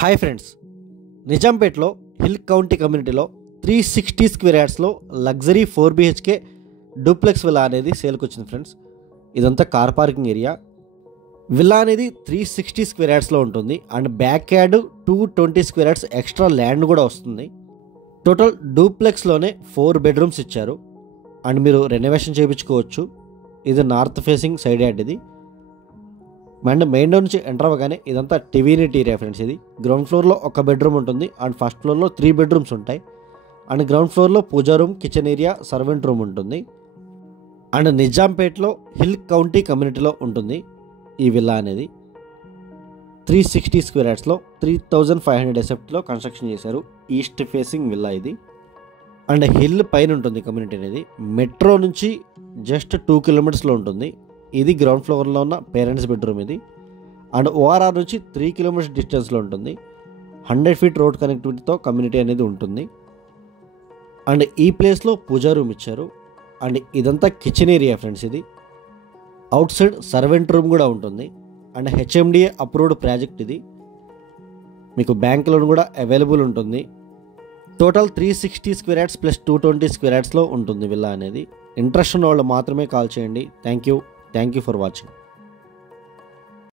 Hi friends, నిజాంపేట్లో hill county కమ్యూనిటీలో 360 square యార్డ్స్లో లగ్జరీ 4 BHK డూప్లెక్స్ విల్లా అనేది సేల్కి వచ్చింది ఫ్రెండ్స్. ఇదంతా కార్ పార్కింగ్ ఏరియా. విల్లా అనేది 360 స్క్వేర్ యార్డ్స్లో ఉంటుంది and back yard 220 square yards extra land కూడా వస్తుంది. టోటల్ డూప్లెక్స్లోనే 4 బెడ్రూమ్స్ ఇచ్చారు అండ్ మీరు రెనోవేషన్ చేయించుకోవచ్చు. ఇది నార్త్ ఫేసింగ్ సైడ్ యార్డ్. ఇది అండ్ మెయిన్ డోర్ నుంచి ఎంటర్ అవ్వగానే ఇదంతా టీవీనిటీ ఏరియా ఫ్రెండ్స్. ఇది గ్రౌండ్ ఫ్లోర్లో ఒక బెడ్రూమ్ ఉంటుంది అండ్ ఫస్ట్ ఫ్లోర్లో 3 బెడ్రూమ్స్ ఉంటాయి అండ్ గ్రౌండ్ ఫ్లోర్లో puja room, kitchen area, servant room ఉంటుంది. అండ్ నిజాంపేట్లో హిల్ కౌంటీ కమ్యూనిటీలో ఉంటుంది ఈ విల్లా అనేది. 360 స్క్వేర్ యార్డ్స్లో 3500 ఎసెప్ట్లో కన్స్ట్రక్షన్ చేశారు. ఈస్ట్ ఫేసింగ్ విల్లా ఇది అండ్ హిల్ పైన ఉంటుంది కమ్యూనిటీ అనేది. మెట్రో నుంచి జస్ట్ 2 కిలోమీటర్స్లో ఉంటుంది. ఇది గ్రౌండ్ ఫ్లోర్లో ఉన్న పేరెంట్స్ బెడ్రూమ్ ఇది అండ్ ORR నుంచి 3 కిలోమీటర్స్ డిస్టెన్స్లో ఉంటుంది. 100 ఫీట్ రోడ్ కనెక్టివిటీతో కమ్యూనిటీ అనేది ఉంటుంది అండ్ ఈ ప్లేస్లో పూజా రూమ్ ఇచ్చారు అండ్ ఇదంతా కిచెన్ ఏరియా ఫ్రెండ్స్. ఇది అవుట్ సైడ్ సర్వెంట్ రూమ్ కూడా ఉంటుంది అండ్ HMDA అప్రూవ్డ్ ప్రాజెక్ట్. ఇది మీకు బ్యాంక్ లోన్ కూడా అవైలబుల్ ఉంటుంది. Total 360 square yards plus 220 square యార్డ్స్లో ఉంటుంది విల్లా అనేది. ఇంట్రెస్ట్ ఉన్న వాళ్ళు మాత్రమే కాల్ చేయండి. Thank you for watching.